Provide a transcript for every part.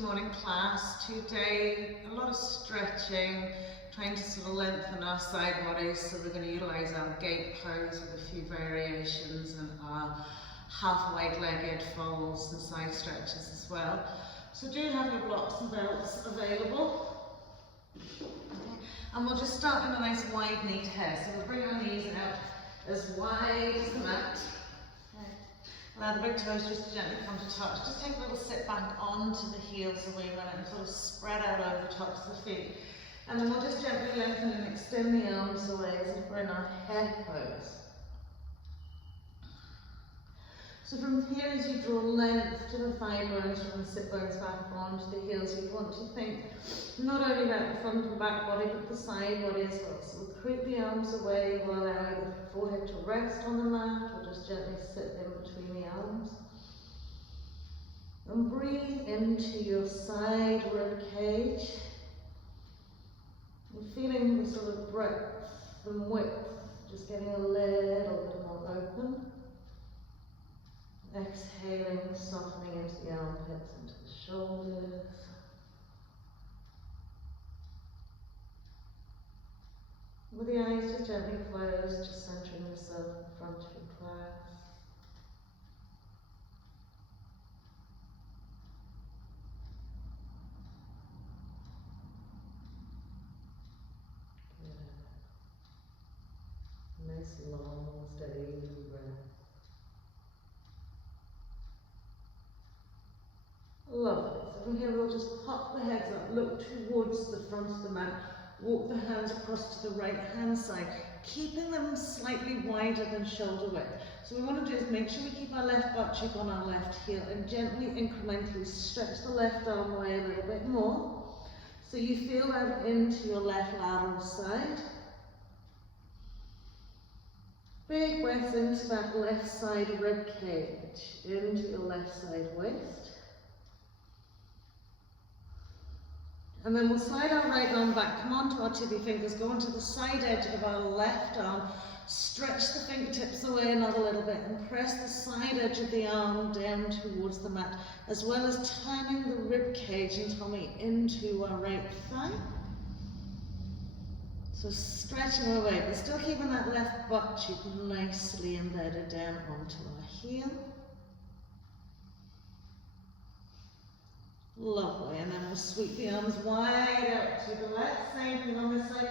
Morning class. Today a lot of stretching, trying to sort of lengthen our side bodies, so we're going to utilize our gate pose with a few variations and our half wide legged folds and side stretches as well. So do have your blocks and belts available. And we'll just start in a nice wide knee here. So we'll bring our knees out as wide as the mat. Allow the big toes just to gently come to touch. Just take a little sit back onto the heels away from it and sort of spread out over the tops of the feet. And then we'll just gently lengthen and extend the arms away as if we're in our head pose. So from here, as you draw length to the thigh bones, from the sit bones back onto the heels, you want to think not only about the front and back body, but the side body as well. So we'll creep the arms away, we'll allow the forehead to rest on the mat, or just gently sit in between the arms. And breathe into your side rib cage. And feeling the sort of breadth and width, just getting a little bit more open. Exhaling, softening into the armpits, into the shoulders. With the eyes just gently closed, just centering yourself in front of your class. Good. Nice, long, steady breath. Lovely. So from here we'll just pop the heads up, look towards the front of the mat, walk the hands across to the right hand side, keeping them slightly wider than shoulder width. So what we want to do is make sure we keep our left butt cheek on our left heel and gently, incrementally stretch the left arm away a little bit more. So you feel that into your left lateral side. Big breath into that left side rib cage, into your left side waist. And then we'll slide our right arm back, come onto our tippy fingers, go onto the side edge of our left arm, stretch the fingertips away another little bit and press the side edge of the arm down towards the mat, as well as turning the rib cage and tummy into our right thigh. So stretching away, but still keeping that left butt cheek nicely embedded down onto our heel. Lovely, and then we'll sweep the arms wide out to the left, same thing on this side,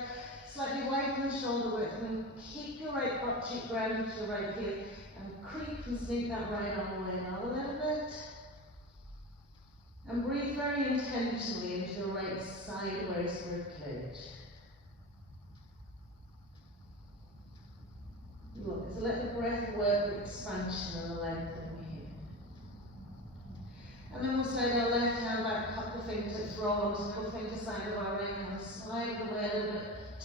slightly widen the shoulder width, and then keep your right butt cheek grounded to your right heel, and creep and sneak that right arm away another little bit. And breathe very intentionally into your right sideways rib cage. Lovely, so let the breath work with expansion and the lengthening. And then we'll slide our left hand back, cup the fingertips, roll onto the full finger side of our right hand, slide it away a little bit,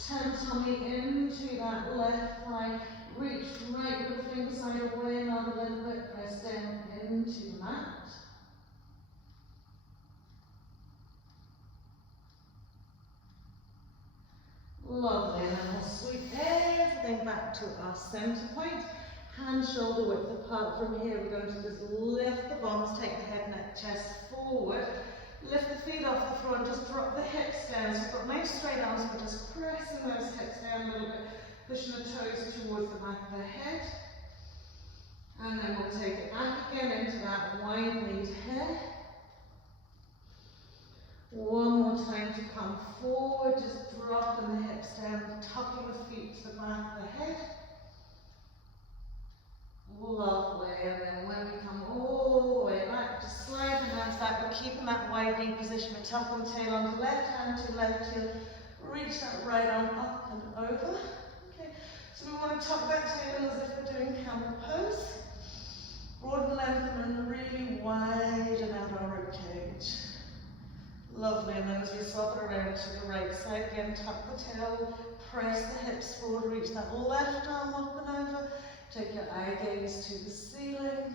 turn tummy into that left thigh, reach right with the finger side away another little bit, press down into the mat. Lovely, and then we'll sweep everything back to our center point. Hands shoulder width apart. From here we're going to just lift the bones, take the head, neck, chest forward, lift the feet off the floor and just drop the hips down. So we've got nice straight arms, but just pressing those hips down a little bit, pushing the toes towards the back of the head. And then we'll take it back again into that wide kneed head. One more time to come forward, just dropping the hips down, tucking the feet to the back of the head. Lovely, and then when we come all the way back, just slide the hands back, but keeping that wide knee position, we tuck the tail onto left hand to left heel, reach that right arm up and over. Okay, so we want to tuck that tail as if we're doing camel pose. Broaden, lengthen, and really widen out our rib cage. Lovely, and then as we swap it around to the right side again, tuck the tail, press the hips forward, reach that left arm up and over. Take your eye gaze to the ceiling.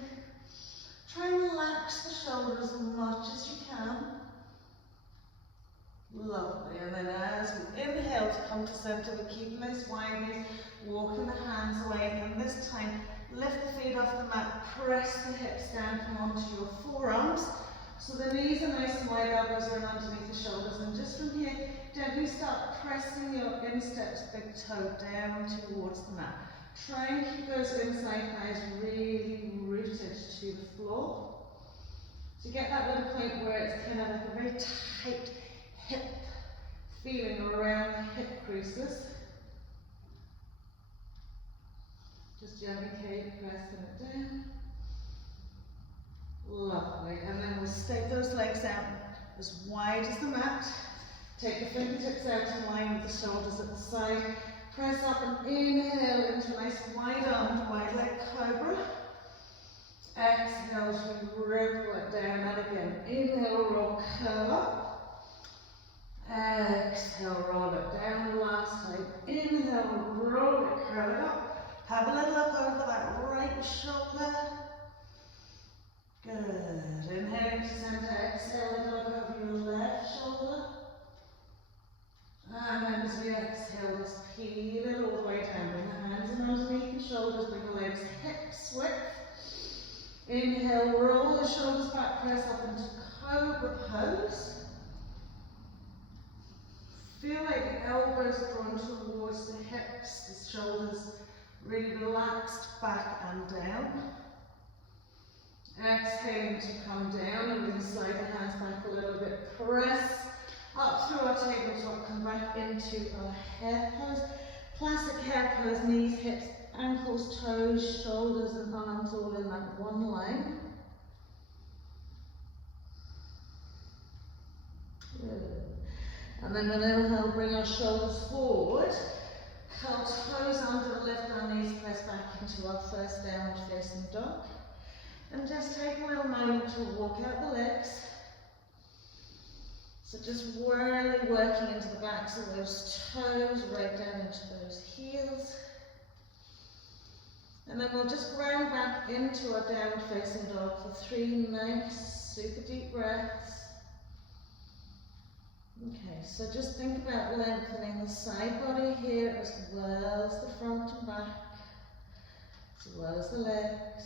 Try and relax the shoulders as much as you can. Lovely, and then as we inhale to come to center, we're keeping this wide knee, walking the hands away, and this time lift the feet off the mat, press the hips down, come onto your forearms, So the knees are nice and wide, elbows are in underneath the shoulders, and just from here, gently start pressing your insteps, big toe down towards the mat. Try and keep those inside thighs really rooted to the floor. So you get that little point where it's kind of like a very tight hip feeling around the hip creases. Just gently keep pressing it down. Lovely. And then we'll stake those legs out as wide as the mat. Take the fingertips out in line with the shoulders at the side. Press up and inhale into a nice wide-armed, wide-leg cobra. Exhale to ripple it down, and again. Inhale, roll, curl up. Exhale, roll it down the last time. Inhale, roll it, curl it up. Have a little look over that right shoulder. Good. Inhale into center, exhale, a little look over your left shoulder. And then as we exhale, just peel it all the way down. Bring the hands in underneath the shoulders, bring the legs hips width. Inhale, roll the shoulders back, press up into cobra pose. Feel like the elbows drawn towards the hips, the shoulders really relaxed back and down. Exhaling to come down and then slide the hands back a little bit. Press up through our tabletop, come back into our hare pose. Classic hare pose, knees, hips, ankles, toes, shoulders and arms all in that one line. Good. And then we'll inhale, bring our shoulders forward. Curl toes under, lift our knees, press back into our first downward facing dog. And just take a little moment to walk out the legs. So just really working into the backs of those toes, right down into those heels. And then we'll just ground back into our downward facing dog for 3 nice, super deep breaths. Okay, so just think about lengthening the side body here as well as the front and back, as well as the legs.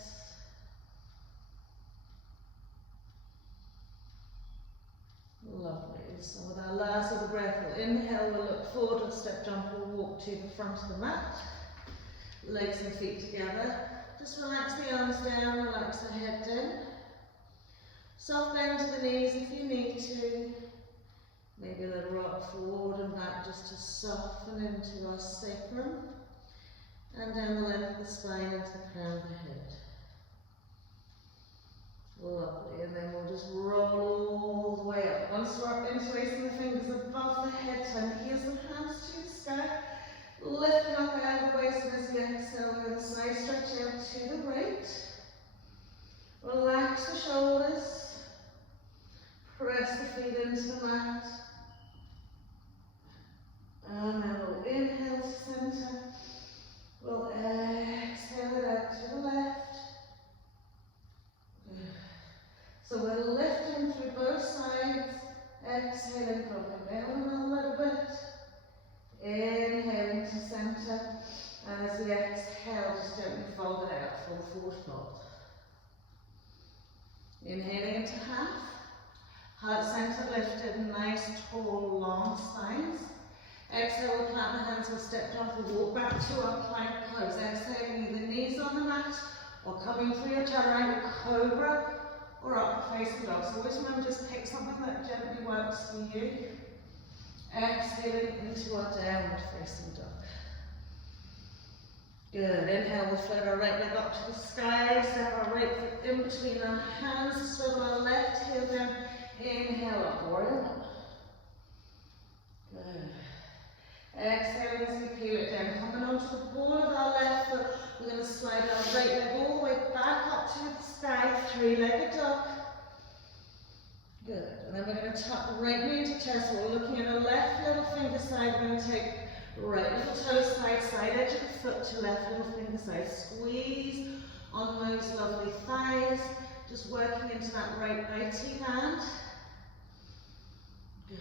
Lovely. So with our last little breath, we'll inhale, we'll look forward, we'll step, jump, we'll walk to the front of the mat. Legs and feet together. Just relax the arms down, relax the head down. Soft bend to the knees if you need to. Maybe a little rock forward and back just to soften into our sacrum. And down the length of the spine into the crown of the head. Lovely, and then we'll just roll all the way up. Once we're up, interlacing the fingers above the head, turn the heels and hands to the sky. Lifting up out of the waist, and as we exhale, we're going to side stretch out to the right. Relax the shoulders. Press the feet into the mat. And then we'll inhale to center. We'll exhale it out to the left. So we're lifting through both sides, exhaling, dropping down a little bit, inhaling to center, and as we exhale, just gently fold it out for the forward fold. Inhaling into half, heart center lifted, nice, tall, long spines. Exhale, we'll plant the hands, we'll step jump, we'll walk back to our plank pose. Exhaling, either knees on the mat, or coming through your chaturanga cobra, or up facing dog. So always remember, just pick something that gently works for you. Exhaling into our downward facing dog. Good. Inhale, we'll float our right leg up to the sky. Step our right foot in between our hands. Swivel our left heel down. Inhale up, warrior one. Good. Exhaling as we peel it down. Coming onto the ball of our left foot. We're going to slide our right leg all the way back up to the sky, 3-legged dog. Good. And then we're going to tuck the right knee into chest. So we're looking at the left little finger side. We're going to take right little toe side, side edge of the foot to left little finger side. Squeeze on those lovely thighs. Just working into that right IT band. Good.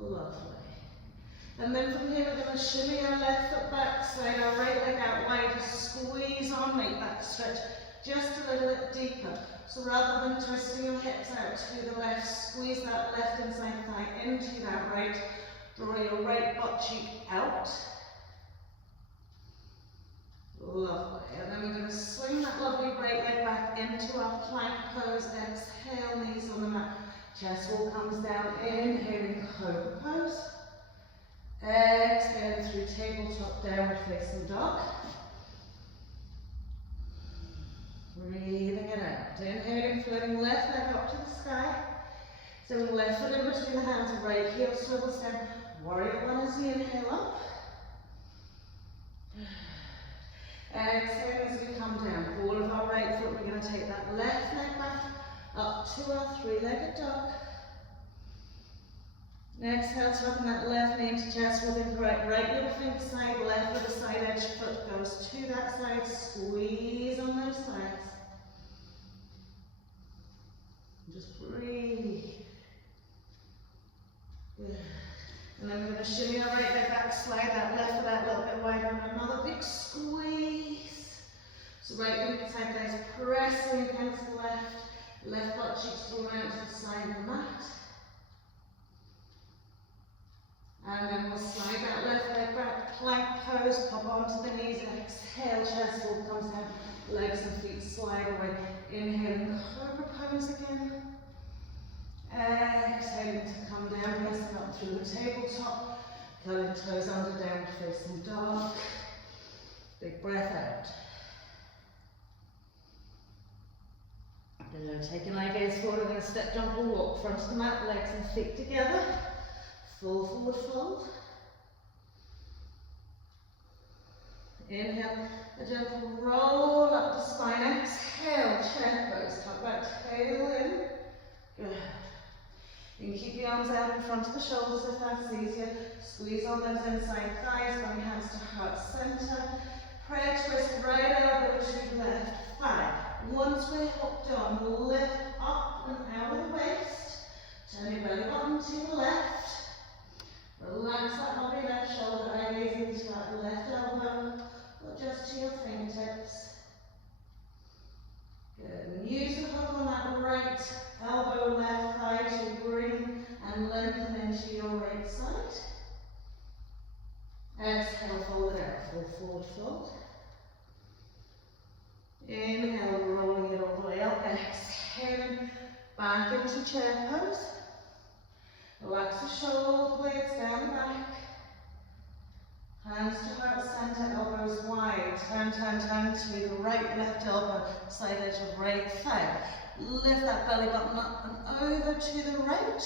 Lovely. And then from here we're going to shimmy our left foot back, slide our right leg out wide, squeeze on, make that stretch just a little bit deeper. So rather than twisting your hips out to the left, squeeze that left inside thigh into that right. Draw your right butt cheek out. Lovely. And then we're going to swing that lovely right leg back into our plank pose. Exhale, knees on the mat. Chest wall comes down. Inhaling, cobra pose. Exhaling through tabletop, downward facing dog. Breathing it out. Inhaling, floating left leg up to the sky. So left foot in between the hands, right heel swivels down. Warrior one as we inhale up. Exhale as we come down. Ball of our right foot, we're going to take that left leg back up to our three-legged dog. Exhale, tucking that left knee into chest, within correct. Right little finger side, left little side edge foot goes to that side. Squeeze on those sides. Just breathe. Good. And then we're going to shimmy our right leg back, slide that left foot out a little bit wider, and another big squeeze. So right inside thighs pressing against the left. Left butt cheeks drawn out to the side of the mat. And then we'll slide that left leg back, plank pose, pop onto the knees, and exhale, chest wall comes down, legs and feet slide away. Inhaling, cobra pose again. Exhaling to come down, pressing up through the tabletop, curling toes under, downward facing dog. Big breath out. Below, taking our gaze forward, we're going to step, jump or walk, front of the mat, legs and feet together. Full forward fold. Inhale, a gentle roll up the spine. Exhale, chair pose. Tuck that tail in. Good. You can keep the arms out in front of the shoulders if that's easier. Squeeze on those inside thighs, bring hands to heart center. Prayer twist, right elbow to left thigh. Once we're hooked on, lift up and out of the waist. Turn your belly button to the left. Relax that lovely left shoulder, eye gazing into that left elbow, or just to your fingertips. Good. And use the hook on that right elbow, left thigh to bring and lengthen into your right side. Exhale, fold it out, full forward fold. Inhale, rolling it all the way up. Exhaling, back into chair pose. Relax the shoulder blades down the back. Hands to heart center, elbows wide. Turn to the right, left elbow, side edge of right thigh. Lift that belly button up and over to the right.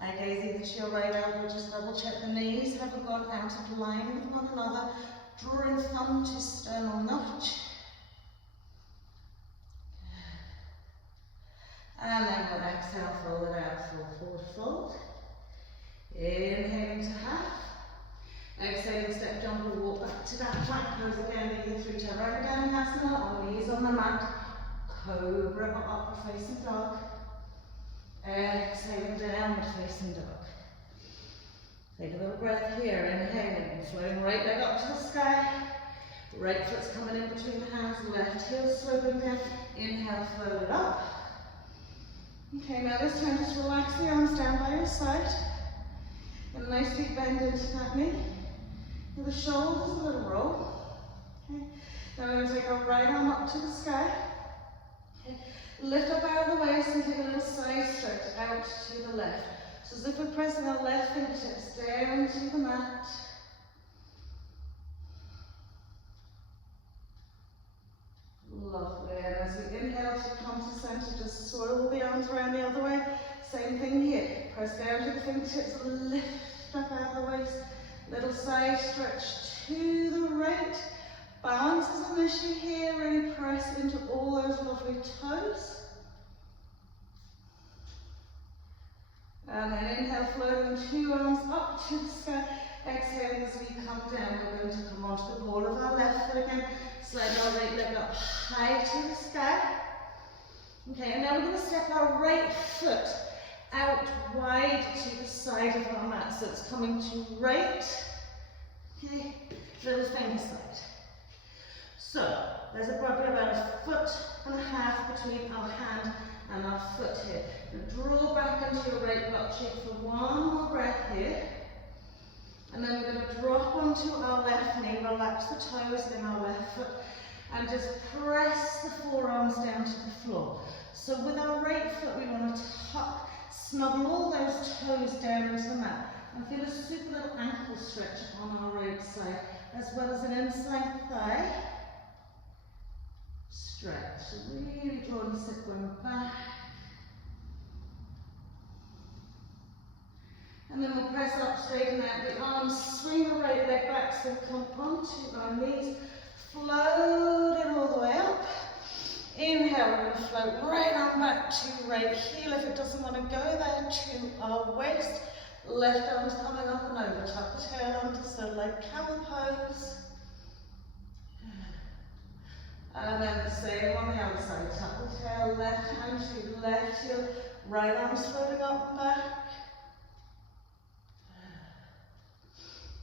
Eye gaze either to your right elbow, just double check the knees haven't gone out of line with one another. Drawing thumb to sternal notch. And then we'll exhale, fold it out, full forward fold. Inhaling to half. Exhaling, step, jump, or walk back to that plank pose again, either through Chaturanga or knees on the mat. Cobra or upward facing dog. Exhaling, downward facing dog. Take a little breath here, inhaling, floating right leg up to the sky. Right foot's coming in between the hands, left heel sloping down. Inhale, float it up. Okay, now this time just relax the arms down by your side. And nice big bend into that knee. With the shoulders, a little roll. Okay. Now we're going to take our right arm up to the sky. Okay. Lift up out of the waist and take a little side stretch out to the left. So as if we're pressing our left fingertips down to the mat. Lovely. And as we inhale to come to center, just swirl the arms around the other way. Same thing here. Press down to the fingertips, lift up out of the waist. Little side stretch to the right. Balance is an issue here. Really press into all those lovely toes. And then inhale, floating two arms up to the sky. Exhaling as we come down. We're going to come onto the ball of our left foot again. Slide our right leg up high to the sky. Okay, and now we're going to step our right foot out wide to the side of our mat. So it's coming to right. Okay, little finger side. So, there's probably about a foot and a half between our hand and our foot here. And draw back into your right butt cheek for one more breath here. And then we're going to drop onto our left knee, relax the toes in our left foot, and just press the forearms down to the floor. So with our right foot, we want to tuck, snuggle all those toes down into the mat. And feel a super little ankle stretch on our right side, as well as an inside thigh stretch. So really drawing the sit bone back. And then we'll press up, straighten out the arms, swing the right leg back, so come onto our knees, floating all the way up. Inhale, we're going to float right on back to right heel. If it doesn't want to go there, to our waist. Left arm's coming up and over, tuck the tail onto, so like camel pose. And then the same on the other side, tuck the tail, left hand to left heel, right arm's floating up and back.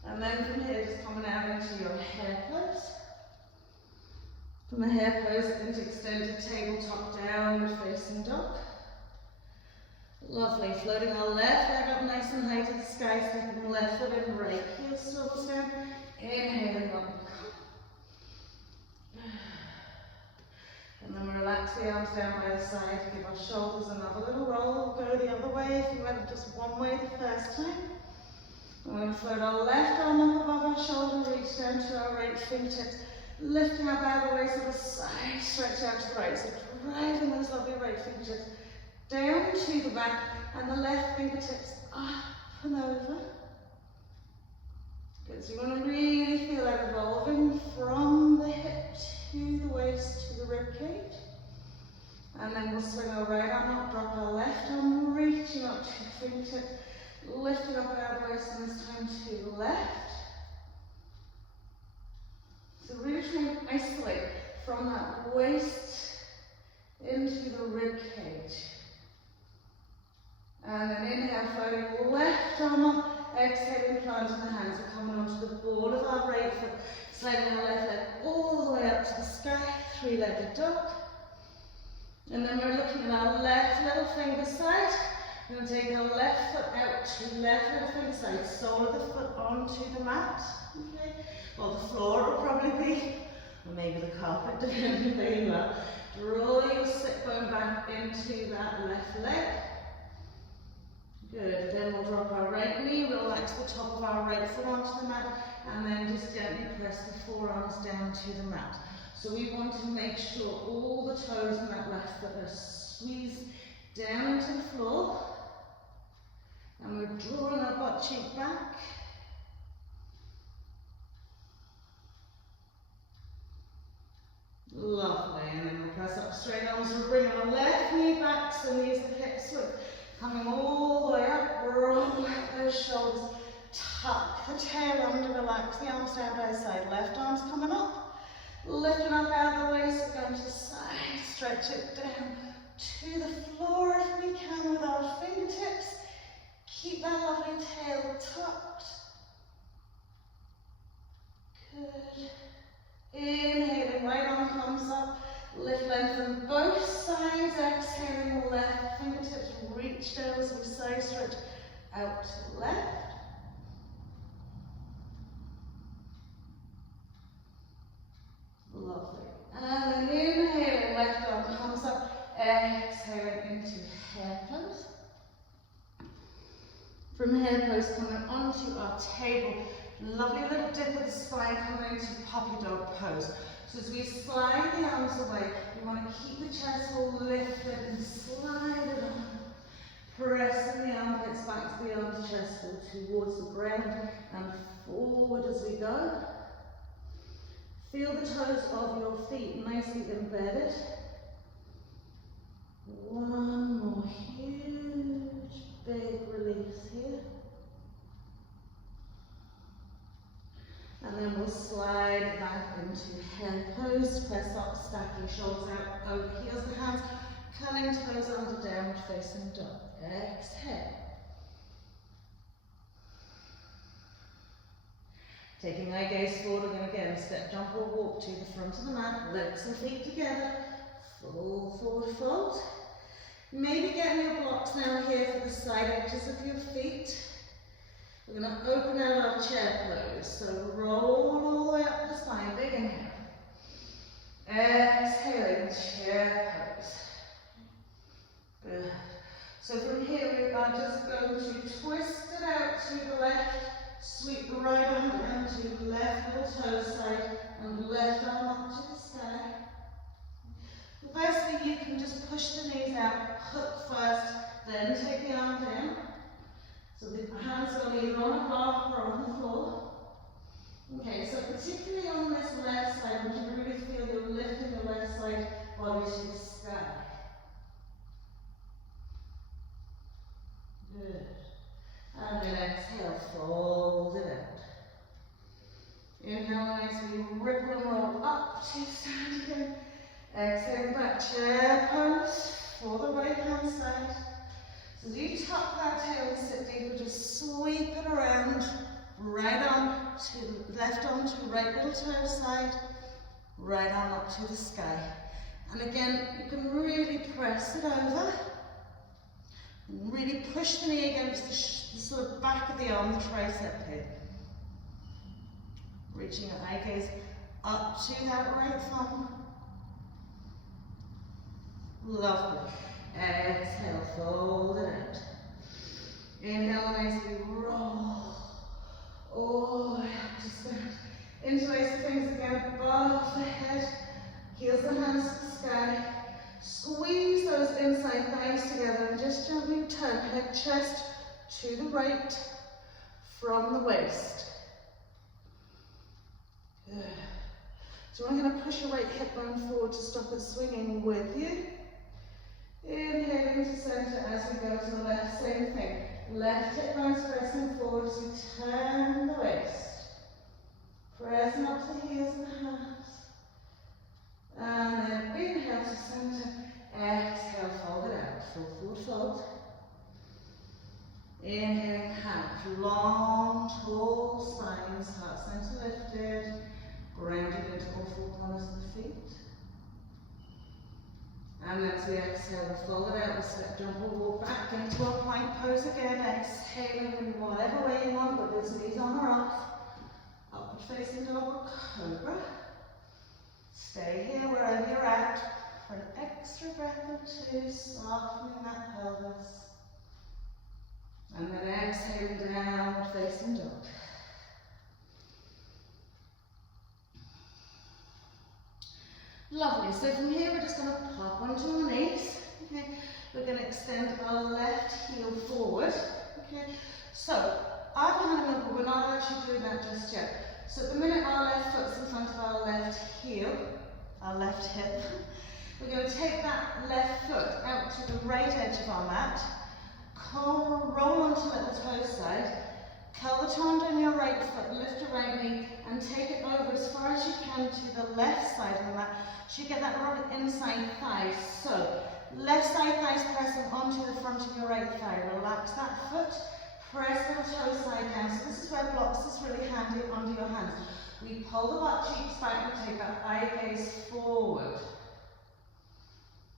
And then from here, just coming out into your hare pose. From the hare pose into extended tabletop downward facing dog. Lovely, floating our left leg up nice and high to the sky, stepping the left foot in, right heel swivels down, inhaling up. And then we relax the arms down by the side, give our shoulders another little roll, go the other way if you went just one way the first time. We're going to float our left arm up above our shoulder, reach down to our right fingertips, lifting up out of the waist to the side, stretch out to the right, so driving those lovely right fingertips down to the back, and the left fingertips up and over. Good, so you want to really feel that evolving from the hip to the waist to the rib cage. And then we'll swing our right arm up, drop our left arm, reaching up to the fingertips, lifting up out of the waist, and this time to the left. So really try and isolate from that waist into the rib cage. And then inhale, floating left arm up, exhaling, planting the hands. We're coming onto the ball of our right foot, sliding our left leg all the way up to the sky, three-legged dog. And then we're looking at our left little finger side. We're going to take our left foot out to left little finger side, sole of the foot onto the mat. Okay. Well, the floor will probably be, or maybe the carpet, depending where you are. Draw your sit bone back into that left leg. Good, then we'll drop our right knee, relax the top of our right foot onto the mat, and then just gently press the forearms down to the mat. So we want to make sure all the toes in that left foot are squeezed down into the floor. And we're drawing our butt cheek back. Lovely, and then we'll press up straight arms, we'll bring our left knee back, so knees and hips width. Coming all the way up, roll back those shoulders, tuck the tail under, relax the arms down by the side. Left arm's coming up, lifting up out of the waist, we're going to the side, stretch it down to the floor if we can with our fingertips. Keep that lovely tail tucked. Good. Inhaling, right arm comes up, lift, lengthen both sides, exhaling left fingertips, reach down as we side stretch out to the left. Lovely. And then inhaling, left arm comes up, exhaling into hare pose. From hare pose, coming onto our table. Lovely little dip of the spine coming into puppy dog pose. So as we slide the arms away, you want to keep the chest all lifted and slide it on. Pressing the armpits back to the arms, chest towards the ground and forward as we go. Feel the toes of your feet nicely embedded. One more huge, big release here. And then we'll slide back into hare pose, press up, stack your shoulders out, over heels and hands, curling toes under, downward facing dog. Exhale. Taking eye gaze forward, we're going to again step, jump or walk to the front of the mat, legs and feet together, full forward fold. Maybe getting your blocks now here for the side edges of your feet. We're going to open out our chair pose, so roll all the way up the spine, big inhale. Exhaling, chair pose. Good. So from here we are just going to twist it out to the left, sweep the right arm down to the left little toe side, and left arm up to the sky. Firstly, you can just push the knees out, hook first, then take the arm down. So the hands are either on a bar or on the floor. Okay, so particularly on this left side, I want you to really feel you're lifting the left side body to the sky. Good. And then exhale, fold it out. Inhale nicely, ripple and roll up to stand again. Exhale back, chair pose for the right hand side. So as you tuck that tail and sit deeper, just sweep it around. Right arm to left arm to right little toe side. Right arm up to the sky. And again, you can really press it over. And really push the knee against the sort of back of the arm, the tricep here. Reaching your eye gaze up to that right thumb. Lovely. Exhale, fold it out. Inhale, nicely roll. All the way up to stand. Interlace the fingers again above the head. Heels and hands to the sky. Squeeze those inside thighs together and just gently turn head, chest to the right from the waist. Good. So I'm going to push your right hip bone forward to stop it swinging with you. Inhaling to center as we go to the left, same thing. Left hip bone's pressing forward as you turn the waist. Pressing up to the heels and the hands. And then inhale to center. Exhale, fold it out. Full forward fold. Inhaling, hands, long, tall spines, heart center lifted. Grounded into all four corners of the feet. And as we exhale, we'll fold it out, we'll step, jump, or walk back into our plank pose again. Exhaling in whatever way you want, but those knees on or off. Upward facing dog or cobra. Stay here wherever you're at for an extra breath or two, softening that pelvis. And then exhaling downward facing dog. Lovely, so from here we're just going to pop onto our knees. Okay. We're going to extend our left heel forward. Okay. So, arm behind the middle, but we're not actually doing that just yet. So at the minute our left foot's in front of our left heel, our left hip. We're going to take that left foot out to the right edge of our mat, roll onto the toe side, curl the toe under your right foot, lift your right knee, and take it over as far as you can to the left side of the mat. So you get that rub inside thigh. So, left side thighs pressing onto the front of your right thigh. Relax that foot, press the toe side down. So this is where blocks is really handy under your hands. We pull the butt cheeks back and take that eye gaze forward.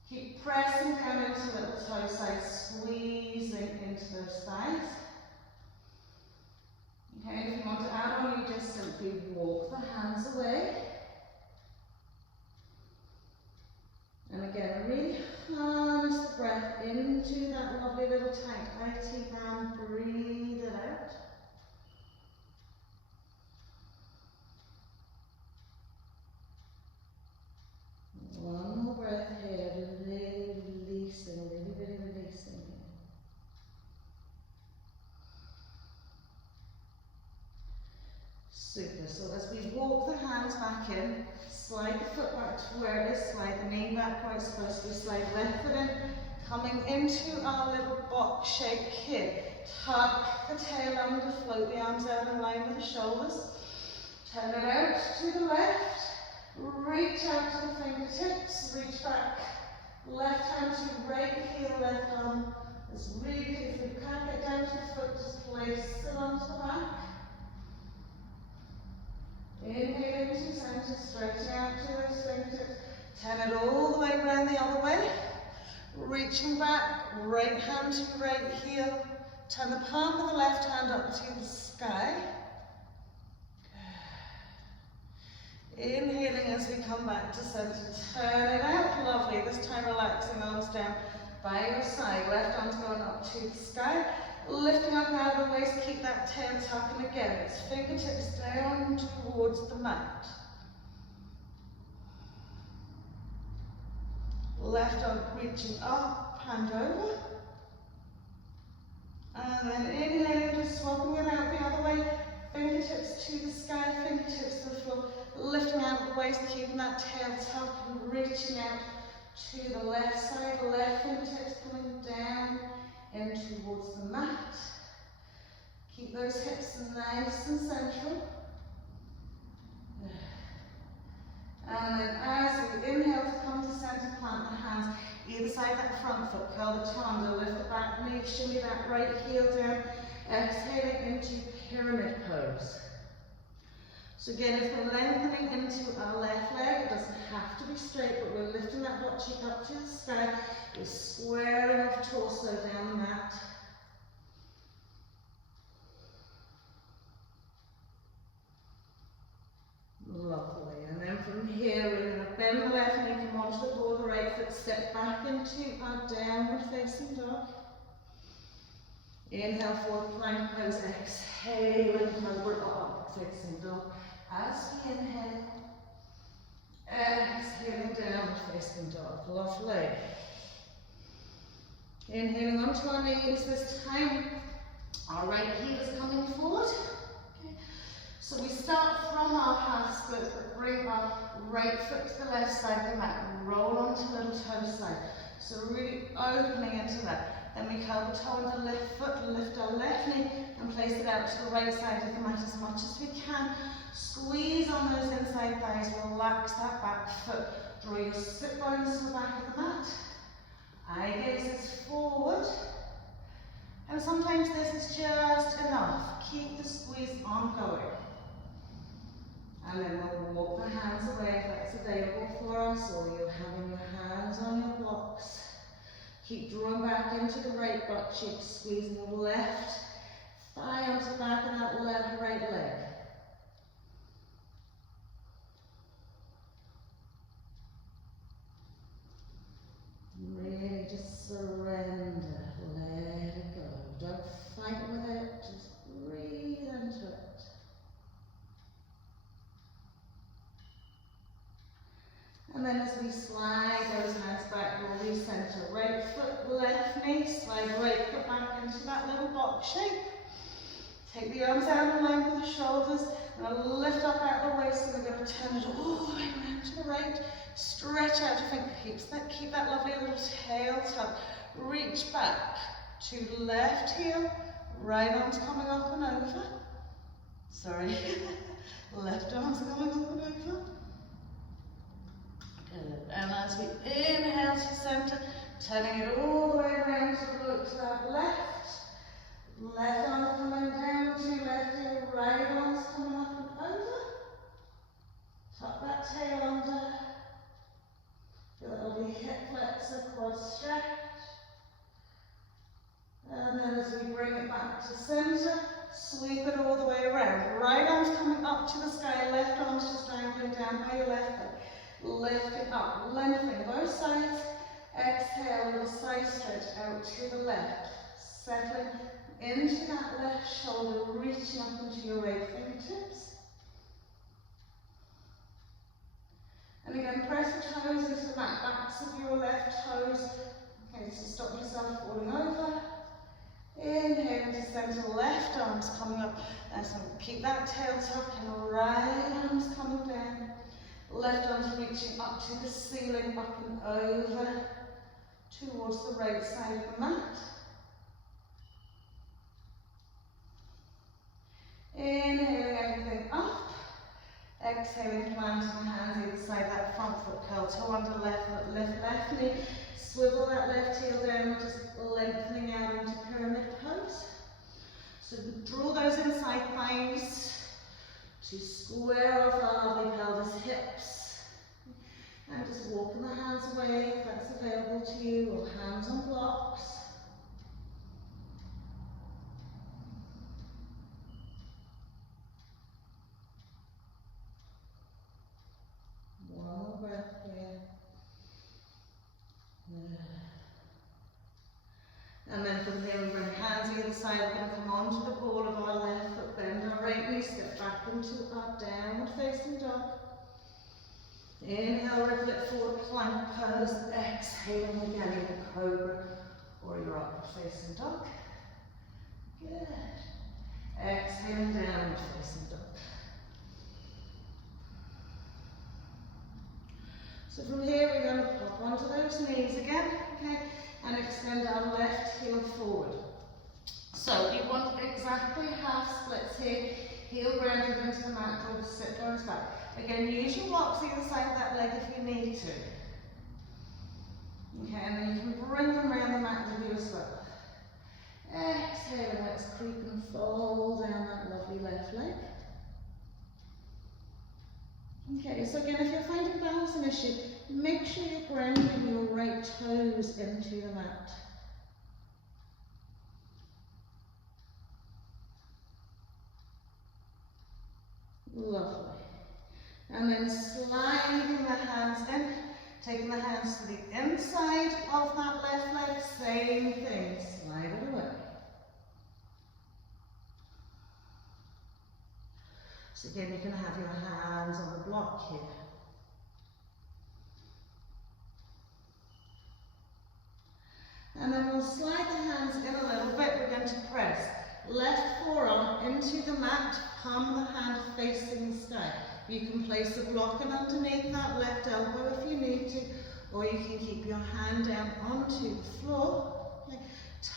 Keep pressing down into the little toe side, squeezing into those thighs. Okay, if you want to add on, you just simply walk the hands away. And again, really harness the breath into that lovely little tight IT band. Breathe it out. One more breath here, really releasing, really releasing. Super. So as we walk the hands back in, slide the foot back to where it is, slide the knee back where it's supposed to be, slide left foot in, coming into our little box shape here. Tuck the tail under, float the arms out in line with the shoulders. Turn it out to the left, reach out to the fingertips, reach back, left hand to right heel, left arm. It's really, if you can't get down to the foot, just place it onto the back. Turn it all the way around the other way. Reaching back, right hand to right heel. Turn the palm of the left hand up to the sky. Inhaling as we come back to center. Turn it out, lovely. This time relaxing, arms down by your side. Left arm's going up to the sky. Lifting up out of the waist, keep that tail tucking again. It's fingertips down towards the mat. Left arm reaching up, hand over. And then inhaling, just swapping it out the other way. Fingertips to the sky, fingertips to the floor. Lifting out of the waist, keeping that tail tucked and reaching out to the left side. Left fingertips coming down in towards the mat. Keep those hips nice and central. And then as we inhale to come to center, plant the hands either side that front foot, curl the toe under, lift the back knee, shimmy that right heel down, exhaling into pyramid pose. So again, if we're lengthening into our left leg, it doesn't have to be straight, but we're lifting that butt cheek up to the sky. We're squaring our torso down the mat. Lovely. And then from here, we're going to bend the left knee, come onto the ball of the right foot, step back into our downward facing dog. Inhale, forward plank pose, exhale, cobra up facing dog. As we inhale, exhaling downward facing dog. Lovely. Inhaling onto our knees this time. Our right heel is coming forward. Okay. So we start from our half split, but bring our right foot to the left side of the mat. Roll onto the little toe side. So really opening into that. Then we curl the toe under the left foot, lift our left knee and place it out to the right side of the mat as much as we can. Squeeze on those inside thighs, relax that back foot. Draw your sit bones to the back of the mat. Eye gaze is forward. And sometimes this is just enough. Keep the squeeze ongoing. And then we'll walk the hands away if that's available for us, or you're having your hands on your blocks. Keep drawing back into the right butt cheek, squeezing the left thigh onto the back of that left right leg. Really just surrender, let it go. Don't fight with it, just breathe into it. And then as we slide those hands back, we'll recenter. Right foot, left knee, slide right foot back into that little box shape. Take the arms out in line with the shoulders, and I'll lift up out of the waist, so we're going to turn it all the way around to the right. Stretch out your fingertips, keep that lovely little tail tuck. Reach back to the left heel, right arm's coming up and over. Sorry, left arm's coming up and over. Good. And as we inhale to center, turning it all the way around to look to that left. Left arm coming down to left heel, right arm's coming up and over. Tuck that tail under. Feel that lovely hip flexor, quad stretch. And then as we bring it back to center, sweep it all the way around. Right arm's coming up to the sky, left arm's just dangling down by your left foot. Lift it up, lengthening both sides. Exhale, little side stretch out to the left. Settling into that left shoulder, reaching up into your right fingertips. And again, press the toes into the mat, backs of your left toes. Okay, so stop yourself falling over. Inhale to center, left arm's coming up. Nice one. Keep that tail tucking, right arm's coming down. Left arm's reaching up to the ceiling, up and over towards the right side of the mat. Inhaling everything up. Exhaling, planting the hands either side, that front foot curl, toe under left foot, lift left knee, swivel that left heel down, just lengthening out into pyramid pose. So draw those inside thighs to square off our lovely pelvis hips. And just walk And then from here we bring hands either side, we're going to come onto the ball of our left foot, bend our right knee, step back into our downward facing dog. Inhale, wriggle it forward, plank pose, exhaling again, either cobra or your upward facing dog. Good. Exhaling, downward facing dog. So from here we're going to pop onto those knees again, okay, and extend our left heel forward. So you want exactly half splits here, heel grounded into the mat, draw the sit bones back. Again, use your blocks either side of that leg if you need to. Okay, and then you can bring them around the mat with you as well. Exhale, let's creep and fold down that lovely left leg. Okay, so again, if you're finding balance an issue, make sure you're grounding your right toes into the mat. Lovely. And then sliding the hands in, taking the hands to the inside of that left leg, same thing, slide it away. So again, you can have your hands on the block here. And then we'll slide the hands in a little bit. We're going to press left forearm into the mat, palm of the hand facing the sky. You can place a block underneath that left elbow if you need to, or you can keep your hand down onto the floor. Okay.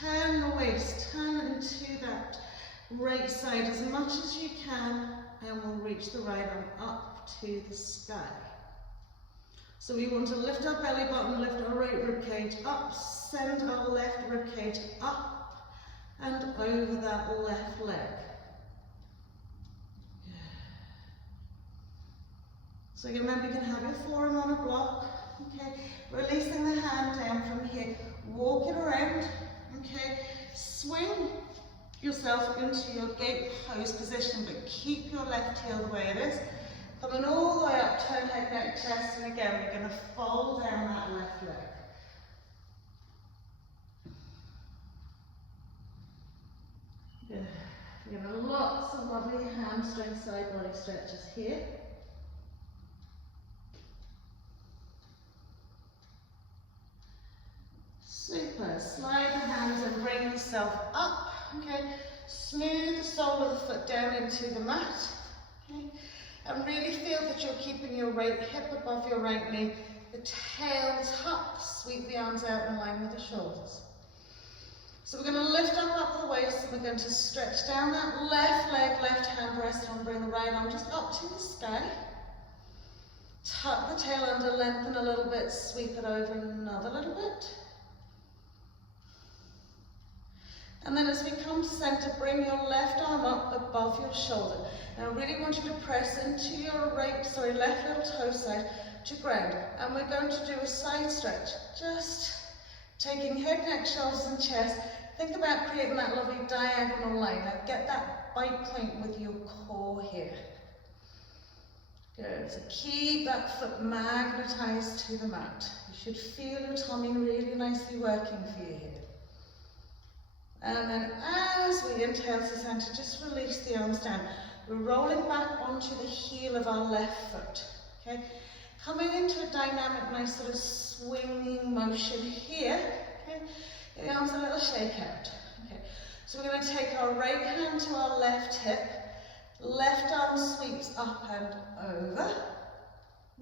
Turn the waist, turn into that right side as much as you can, and we'll reach the right arm up to the sky. So we want to lift our belly button, lift our right rib cage up, send our left rib cage up and over that left leg. So again, remember you can have your forearm on a block, okay, releasing the hand down from here, walk it around, okay, swing yourself into your gate pose position, but keep your left heel the way it is. Coming all the way up, turn head, neck, chest, and again, we're going to fold down that left leg. Good. We're going to lots of lovely hamstring side body stretches here. Super. Slide the hands and bring yourself up. Okay. Smooth the sole of the foot down into the mat. Okay. And really feel that you're keeping your right hip above your right knee. The tail's up. Sweep the arms out in line with the shoulders. So we're going to lift up the waist and we're going to stretch down that left leg, left hand rest on, bring the right arm just up to the sky. Tuck the tail under, lengthen a little bit, sweep it over another little bit. And then as we come to center, bring your left arm up above your shoulder. Now I really want you to press into your left little toe side to ground. And we're going to do a side stretch, just taking head, neck, shoulders and chest. Think about creating that lovely diagonal line. Now get that bite point with your core here. Good, so keep that foot magnetized to the mat. You should feel your tummy really nicely working for you here. And then as we inhale to center, just release the arms down. We're rolling back onto the heel of our left foot. Okay, coming into a dynamic, nice sort of swinging motion here. Okay, the arms a little shake out. Okay, so we're going to take our right hand to our left hip. Left arm sweeps up and over.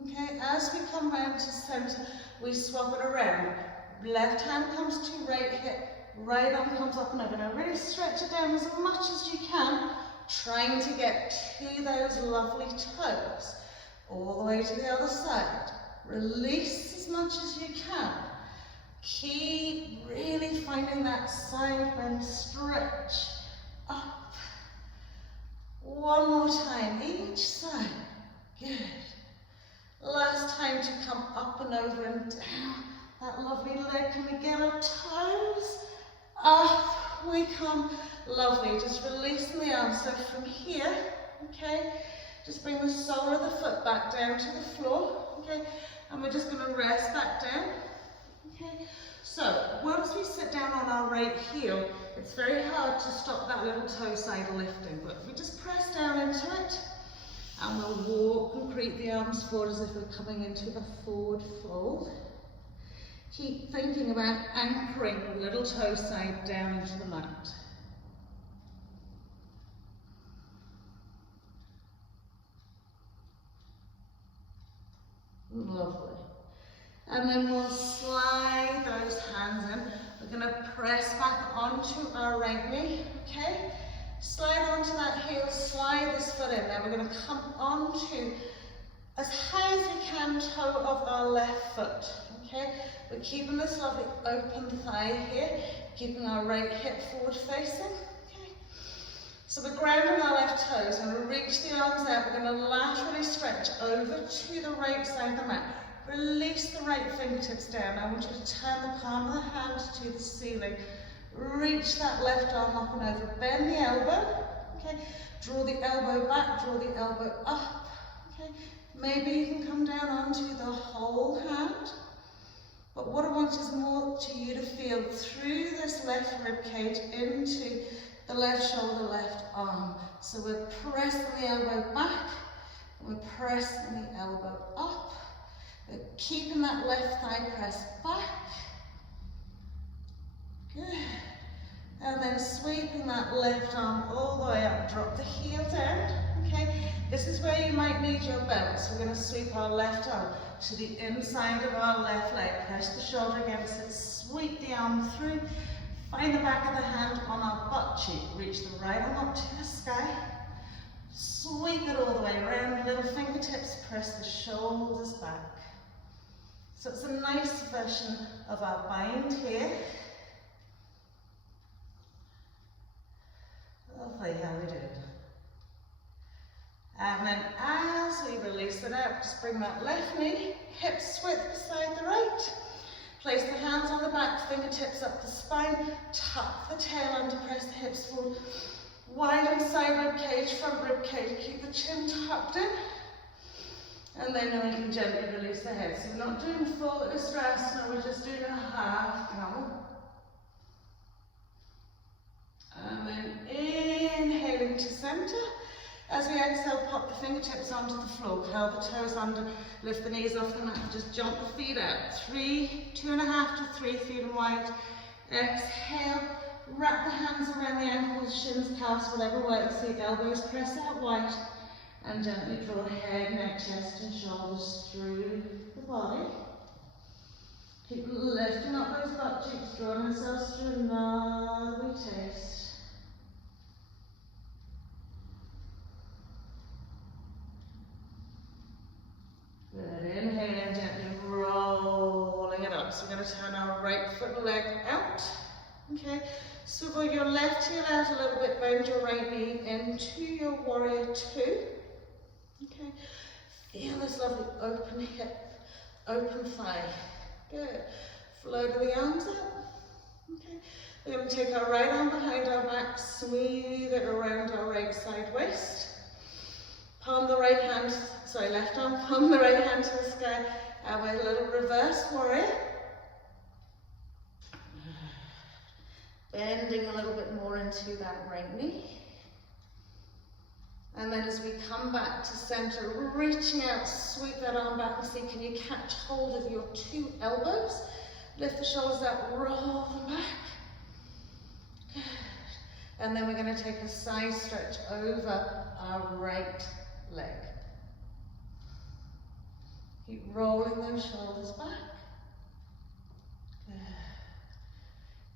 Okay, as we come round to center, we swap it around. Left hand comes to right hip. Right arm comes up and over. Now really stretch it down as much as you can, trying to get to those lovely toes. All the way to the other side. Release as much as you can. Keep really finding that side bend stretch. Up. One more time, each side. Good. Last time to come up and over and down. That lovely leg. Can we get our toes? Up we come. Lovely. Just releasing the arms. So from here, okay, just bring the sole of the foot back down to the floor, okay, and we're just going to rest back down, Okay, so once we sit down on our right heel, it's very hard to stop that little toe side lifting, but if we just press down into it, and we'll walk and creep the arms forward as if we're coming into the forward fold. Keep thinking about anchoring the little toe side down into the mat. Lovely. And then we'll slide those hands in. We're going to press back onto our right knee, okay? Slide onto that heel, slide this foot in. Now we're going to come onto as high as we can toe of our left foot, okay? We're keeping this lovely open thigh here, keeping our right hip forward facing, okay? So we're grounding our left toes and we'll reach the arms out. We're going to laterally stretch over to the right side of the mat. Release the right fingertips down. I want you to turn the palm of the hand to the ceiling. Reach that left arm up and over. Bend the elbow. Okay. Draw the elbow back. Draw the elbow up. Okay. Maybe you can come down onto the whole hand. But what I want is more to you to feel through this left rib cage into the left shoulder, left arm. So we're pressing the elbow back. We're pressing the elbow up. We're keeping that left thigh pressed back. Good. And then sweeping that left arm all the way up. Drop the heel down. Okay. This is where you might need your belt. So we're going to sweep our left arm to the inside of our left leg. Press the shoulder against it. Sweep the arm through. Find the back of the hand on our butt cheek. Reach the right arm up to the sky. Sweep it all the way around. Little fingertips. Press the shoulders back. So it's a nice version of our bind here. Lovely, how we did. And then as we release it out, just bring that left knee, hips width beside the right. Place the hands on the back, fingertips up the spine, tuck the tail under, press the hips forward. Widen side rib cage, front rib cage, keep the chin tucked in. And then we can gently release the head. So we're not doing full Ustrasana, we're just doing a half camel. And then inhaling to center. As we exhale, pop the fingertips onto the floor, curl the toes under, lift the knees off the mat, and just jump the feet out. 2.5 to 3 feet wide. Exhale, wrap the hands around the ankles, shins, calves, whatever works. The elbows press out wide. And gently draw head, neck, chest and shoulders through the body. Keep lifting up those butt cheeks, drawing ourselves through another taste. Good, inhale and gently rolling it up. So we're going to turn our right foot and leg out. Okay, swivel your left heel out a little bit, bend your right knee into your warrior two. Okay, feel this lovely open hip, open thigh. Good. Flow to the arms up. Okay, we're going to take our right arm behind our back, smooth it around our right side waist. Palm the right hand, left arm, palm the right hand to the sky, and with a little reverse warrior. Bending a little bit more into that right knee. And then as we come back to center, reaching out, sweep that arm back and see, can you catch hold of your two elbows? Lift the shoulders up, roll them back. Good. And then we're going to take a side stretch over our right leg. Keep rolling those shoulders back.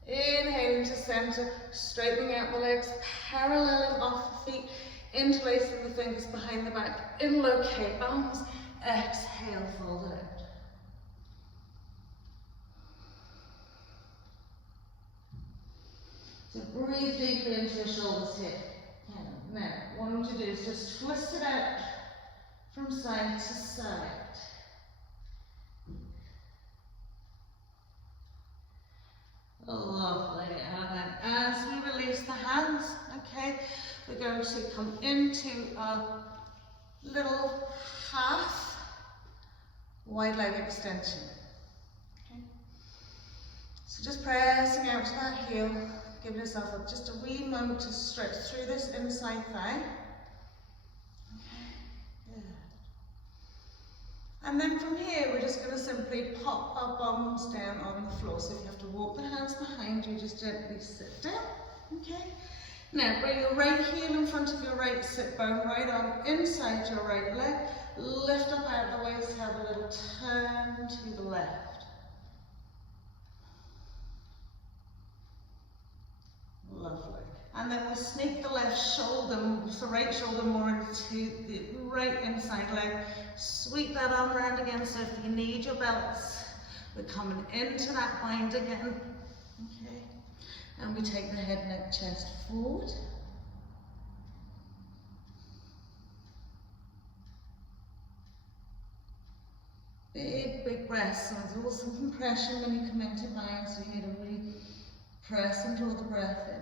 Good. Inhaling to center, straightening out the legs, paralleling off the feet. Interlacing the fingers behind the back, inlocate arms, exhale, fold it out. So breathe deeply into your shoulders here. Now, what I want you to do is just twist it out from side to side. Lovely. And then as we release the hands, okay, we're going to come into a little half wide leg extension. Okay. So just pressing out to that heel, giving yourself just a wee moment to stretch through this inside thigh. And then from here, we're just going to simply pop our bums down on the floor. So if you have to walk the hands behind you, just gently sit down. Okay. Now bring your right heel in front of your right sit bone, right arm inside your right leg. Lift up out of the waist, have a little turn to the left. Lovely. And then we'll sneak the left shoulder, so right shoulder more into the right inside leg. Sweep that arm around again, so if you need your belts, we're coming into that bind again. Okay. And we take the head, neck, chest forward. Big, big breaths. So there's also some compression when you come into bind, so you need to really press and draw the breath in.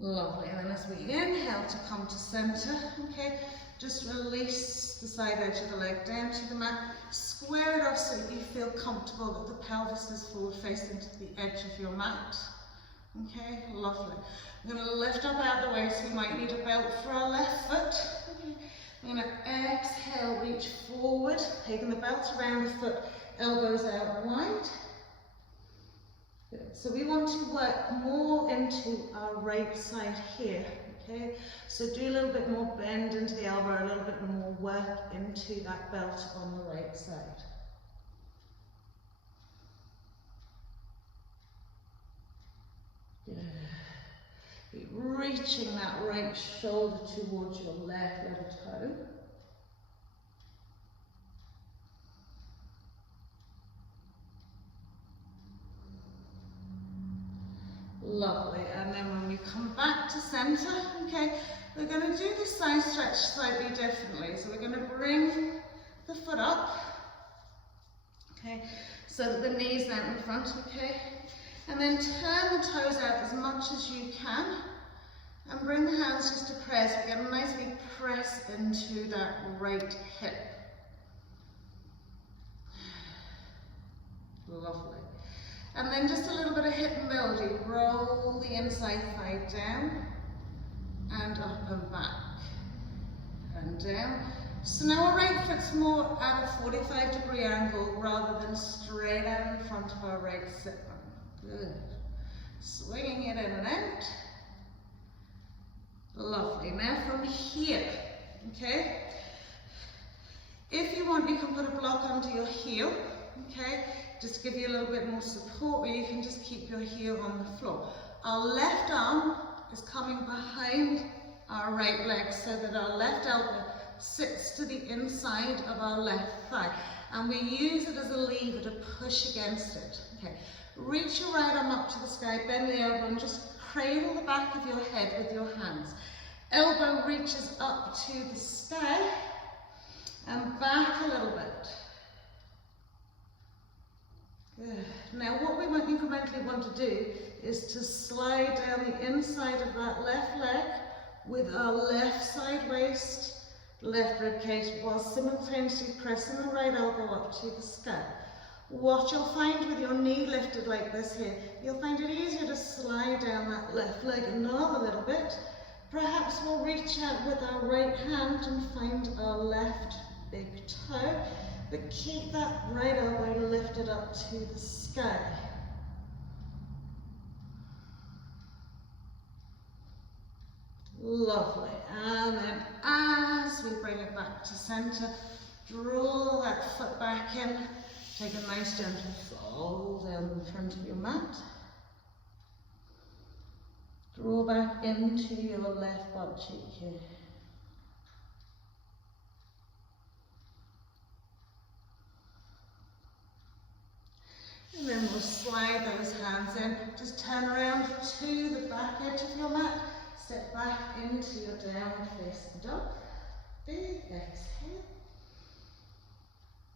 Lovely, and then as we inhale to come to center, okay, just release the side edge of the leg down to the mat, square it off so that you feel comfortable that the pelvis is forward facing to the edge of your mat. Okay, lovely. We're going to lift up out of the way, so you might need a belt for our left foot. Okay. We're going to exhale, reach forward, taking the belt around the foot, elbows out wide. So we want to work more into our right side here, okay? So do a little bit more bend into the elbow, a little bit more work into that belt on the right side. Good. Reaching that right shoulder towards your left little toe. Lovely, and then when we come back to center, okay, we're going to do the side stretch slightly differently. So we're going to bring the foot up, okay, so that the knee's out in front, okay, and then turn the toes out as much as you can, and bring the hands just to press. We're going to nicely press into that right hip. Lovely. And then just a little bit of hip mobility. Roll the inside thigh down and up and back and down. So now our right foot's more at a 45-degree angle rather than straight out in front of our right sit bone. Good. Swinging it in and out. Lovely. Now from here, okay, if you want, you can put a block under your heel, okay, just give you a little bit more support, or you can just keep your heel on the floor. Our left arm is coming behind our right leg so that our left elbow sits to the inside of our left thigh, and we use it as a lever to push against it. Okay, reach your right arm up to the sky, bend the elbow and just cradle the back of your head with your hands. Elbow reaches up to the sky and back a little bit. Good. Now what we incrementally want to do is to slide down the inside of that left leg with our left side waist, left rib cage, while simultaneously pressing the right elbow up to the sky. What you'll find with your knee lifted like this here, you'll find it easier to slide down that left leg another little bit. Perhaps we'll reach out with our right hand and find our left big toe, but keep that right elbow lifted up to the sky. Lovely. And then as we bring it back to center, draw that foot back in. Take a nice gentle fold down the front of your mat. Draw back into your left butt cheek here. And then we'll slide those hands in. Just turn around to the back edge of your mat. Step back into your downward facing dog. Big exhale.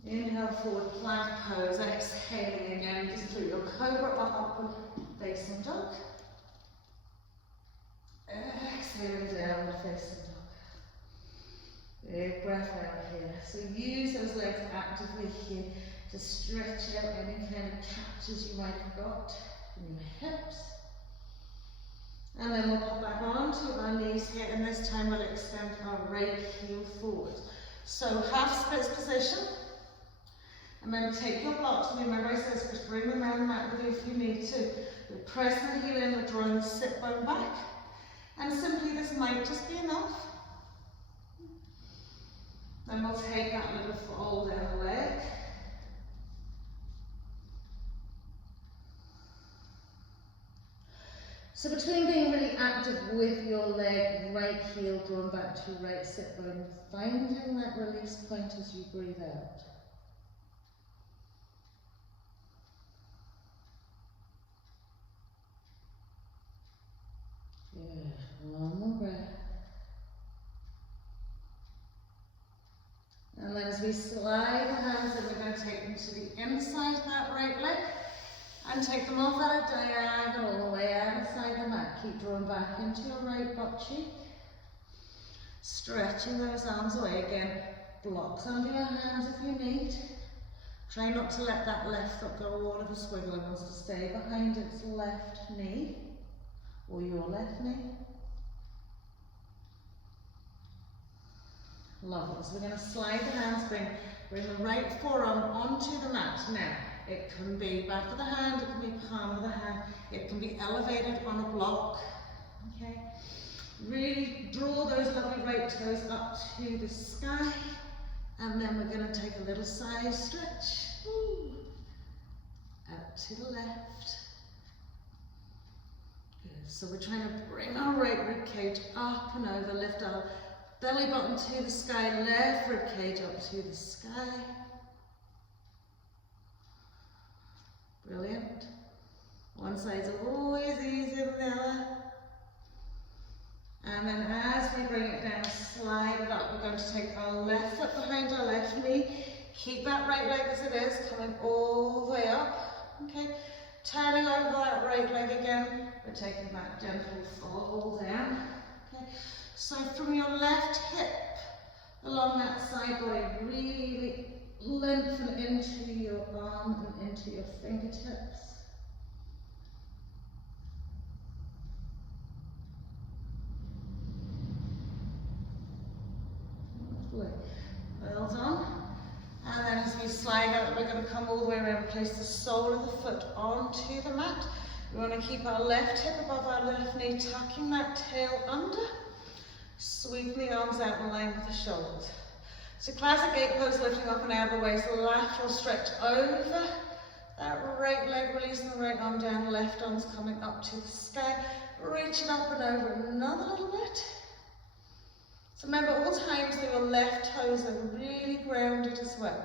Inhale, forward plank pose. Exhaling again, just through your cobra or upward facing dog. Exhaling downward facing dog. Big breath out here. So use those legs actively here. to stretch out any kind of catches you might have got in your hips. And then we'll pop back onto our knees here, and this time we'll extend our right heel forward. So half splits position. And then take your blocks, and remember I said just bring them around the mat with you if you need to. We're pressing the heel in, we're drawing the sit bone back. And simply this might just be enough. Then we'll take that little fold down the leg. So between being really active with your leg, right heel drawn back to your right sit bone, finding that release point as you breathe out. Good. One more breath. And then as we slide the hands in, we're going to take them to the inside of that right leg and take them off at a diagonal all the way outside the mat. Keep drawing back into your right butt cheek. Stretching those arms away again. Blocks under your hands if you need. Try not to let that left foot go all of a squiggle. It wants to stay behind its left knee or your left knee. Lovely. So we're going to slide the hands, bring the right forearm onto the mat. Now, it can be back of the hand, it can be palm of the hand, it can be elevated on a block. Okay. Really draw those lovely right toes up to the sky, and then we're going to take a little side stretch. Woo. Out to the left. Good. So we're trying to bring our right rib cage up and over, lift our belly button to the sky, left rib cage up to the sky. Brilliant. One side's always easier than the other. And then as we bring it down, slide it up. We're going to take our left foot behind our left knee. Keep that right leg as it is, coming all the way up. Okay. Turning over that right leg again. We're taking that gentle fold down. Okay. So from your left hip, along that side body, really lengthen into your arm and into your fingertips. Lovely. Well done. And then as we slide out, we're going to come all the way around, place the sole of the foot onto the mat. We want to keep our left hip above our left knee, tucking that tail under. Sweeping the arms out in line with the shoulders. So classic gate pose, lifting up and out of the waist, lateral stretch over that right leg, releasing the right arm down, left arm's coming up to the sky, reaching up and over another little bit. So remember, all times that your left toes are really grounded as well.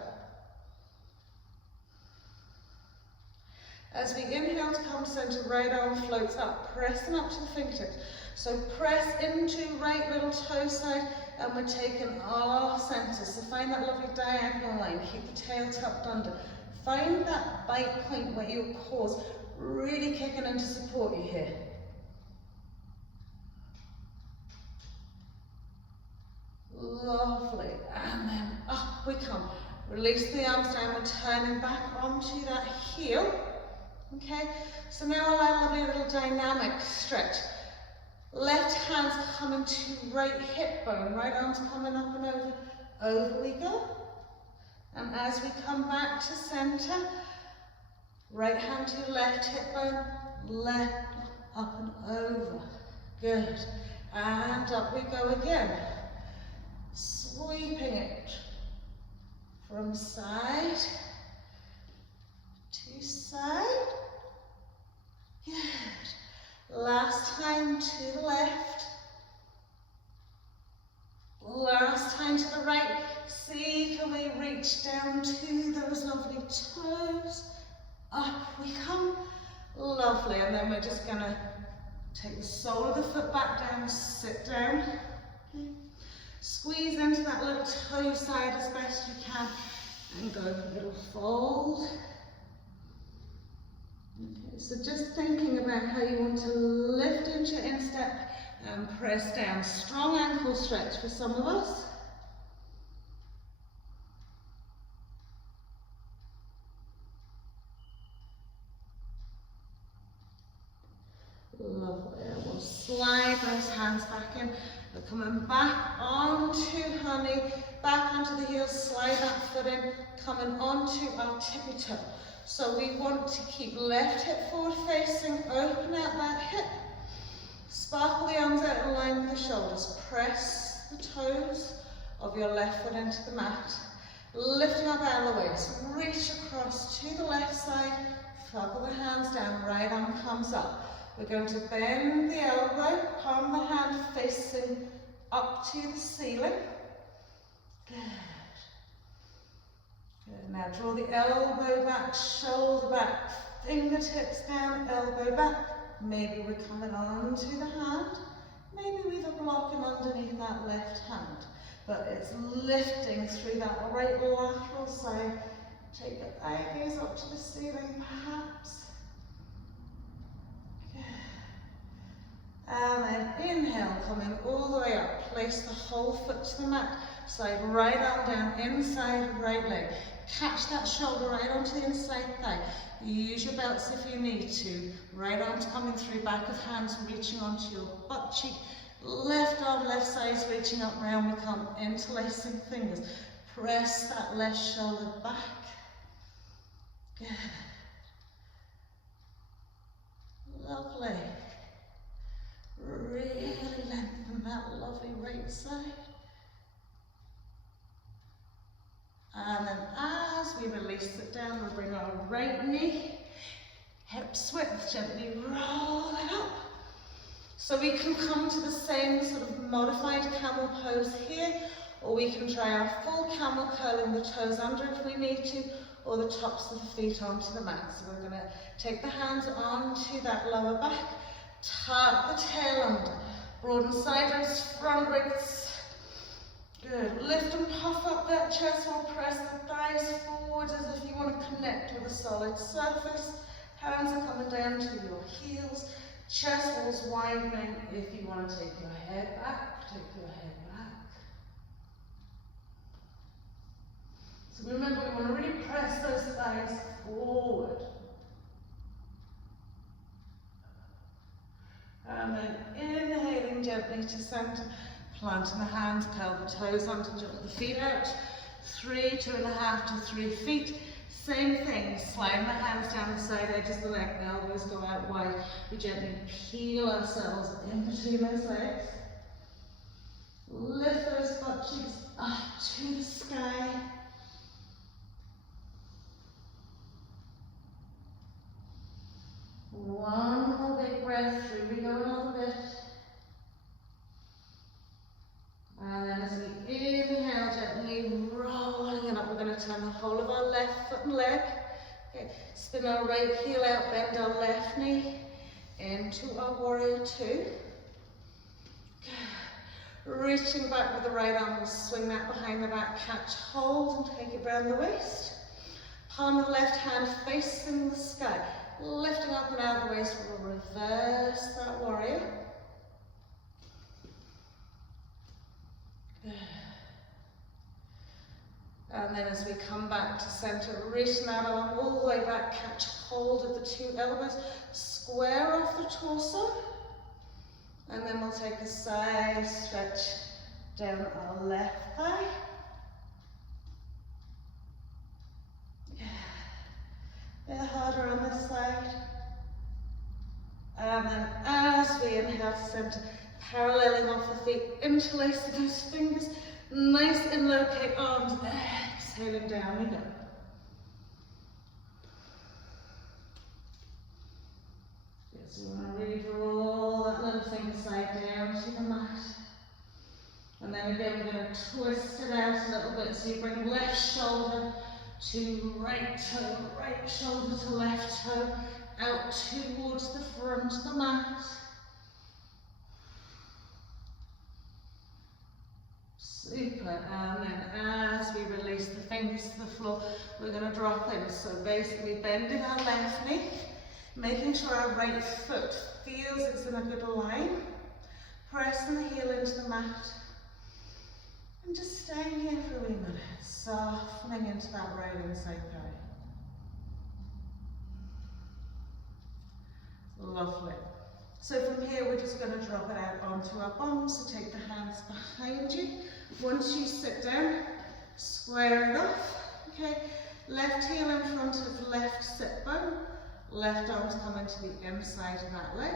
As we inhale to come to center, right arm floats up, pressing up to the fingertips. So press into right little toe side, and we're taking our center. So find that lovely diagonal line, keep the tail tucked under. Find that bite point where your core's really kicking in to support you here. Lovely, and then up we come. Release the arms down, we're turning back onto that heel. Okay, so now allow a lovely little dynamic stretch. Left hand's coming to right hip bone, right arm's coming up and over. Over we go. And as we come back to center, right hand to left hip bone, left, up and over. Good. And up we go again. Sweeping it from side to side. Good. Last time to the left. Last time to the right. See, can we reach down to those lovely toes? Up we come. Lovely. And then we're just going to take the sole of the foot back down, sit down. Okay. Squeeze into that little toe side as best you can and go for a little fold. Okay, so just thinking about how you want to lift into your instep and press down. Strong ankle stretch for some of us. Lovely. And we'll slide those hands back in. We're coming back onto honey, back onto the heels, slide that foot in, coming onto our tippy toe. So we want to keep left hip forward facing, open out that hip, sparkle the arms out in line with the shoulders, press the toes of your left foot into the mat, lifting up out of the waist, reach across to the left side, fluggle the hands down, right arm comes up. We're going to bend the elbow, palm of the hand facing up to the ceiling. Good. Good. Now draw the elbow back, shoulder back, fingertips down, elbow back. Maybe we're coming onto the hand. Maybe we're blocking underneath that left hand. But it's lifting through that right lateral side. Take the eye gaze up to the ceiling perhaps. And then inhale, coming all the way up. Place the whole foot to the mat. Slide right arm down, inside right leg. Catch that shoulder right onto the inside thigh. Use your belts if you need to. Right arm's coming through, back of hands reaching onto your butt cheek. Left arm, left side's reaching up round. We come interlacing fingers. Press that left shoulder back. Good. Lovely. Really lengthen that lovely right side. And then as we release it down, we'll bring our right knee, hips width, gently roll it up. So we can come to the same sort of modified camel pose here, or we can try our full camel, curling the toes under if we need to, or the tops of the feet onto the mat. So we're going to take the hands onto that lower back, tuck the tail under, broaden sideways, front ribs. Good. Lift and puff up that chest while press the thighs forward as if you want to connect with a solid surface. Hands are coming down to your heels. Chest walls widening. If you want to take your head back, take your head back. So remember, we want to really press those thighs forward. And then inhaling gently to center, planting the hands, curl the toes under, jump the feet out. 3, 2.5 to 3 feet. Same thing, sliding the hands down the side edges of the leg, the elbows go out wide. We gently peel ourselves in between those legs. Lift those butt cheeks up to the sky. One more big breath, here we go another bit. And then as we inhale, gently rolling it up, we're going to turn the whole of our left foot and leg. Okay. Spin our right heel out, bend our left knee into our warrior two. Reaching back with the right arm, we'll swing that behind the back, catch hold and take it round the waist. Palm of the left hand facing the sky. Lifting up and out of the waist, we'll reverse that warrior. Good. And then as we come back to center, reaching that arm all the way back, catch hold of the two elbows, square off the torso. And then we'll take a side stretch down our left thigh. A bit harder on this side. And then as we inhale to center, paralleling off the feet, interlacing those fingers, nice and low kick arms, exhaling down we go. Good, so we want to really draw that little finger side down to the mat. And then again we're going to twist it out a little bit, so you bring left shoulder to right toe, right shoulder to left toe, out towards the front of the mat. Super, and then as we release the fingers to the floor, we're going to drop in. So basically bending our left knee, making sure our right foot feels it's in a good line, pressing the heel into the mat, and just staying here for a wee minute, softening into that right inside thigh. Lovely. So from here, we're just going to drop it out onto our bum. So take the hands behind you. Once you sit down, square it off. Okay, left heel in front of left sit bone. Left arm's coming to the inside of that leg.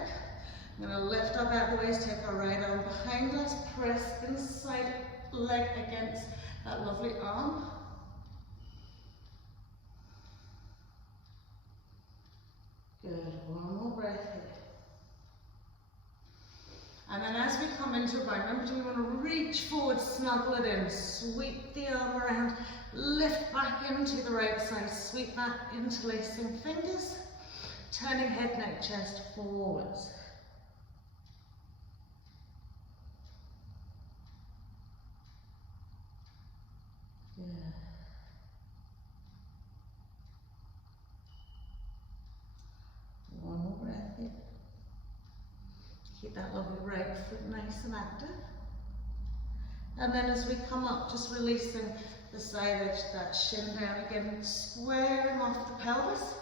I'm going to lift up out of the waist, take our right arm behind us, press inside leg against that lovely arm. Good, one more breath here. And then as we come into a bind, remember we want to reach forward, snuggle it in, sweep the arm around, lift back into the right side, sweep back, interlacing fingers, turning head, neck, chest forwards. Good. One more breath here. Keep that lovely right foot nice and active. And then as we come up, just releasing the side edge, that shin down again, squaring off the pelvis.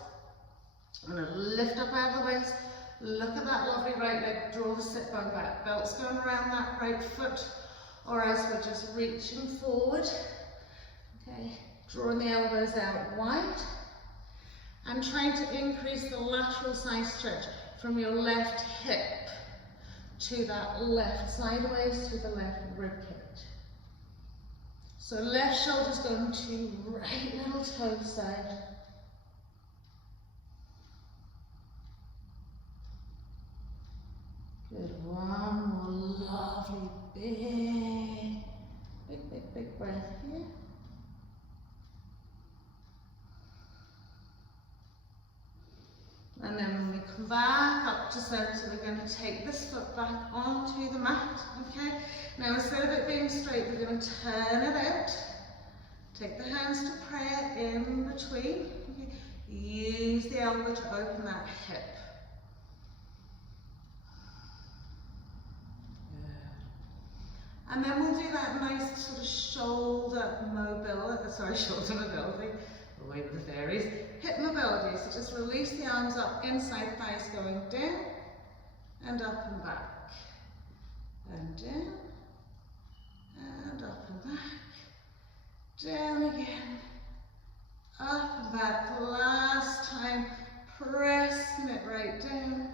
I'm going to lift up out of the waist, look at that lovely right leg, draw the sit bone back. Belt's going around that right foot, or else we're just reaching forward. Okay, drawing the elbows out wide. And trying to increase the lateral side stretch from your left hip to that left sideways to the left rib cage. So left shoulder's going to right little toe side. Good, one more lovely big breath here. And then when we come back up to center, we're going to take this foot back onto the mat, okay? Now instead of it being straight, we're going to turn it out. Take the hands to prayer in between. Okay? Use the elbow to open that hip. Good. And then we'll do that nice sort of shoulder mobility, away with the fairies. Hip mobility, so just release the arms up, inside thighs going down, and up and back. And down, and up and back. Down again, up and back. Last time, pressing it right down,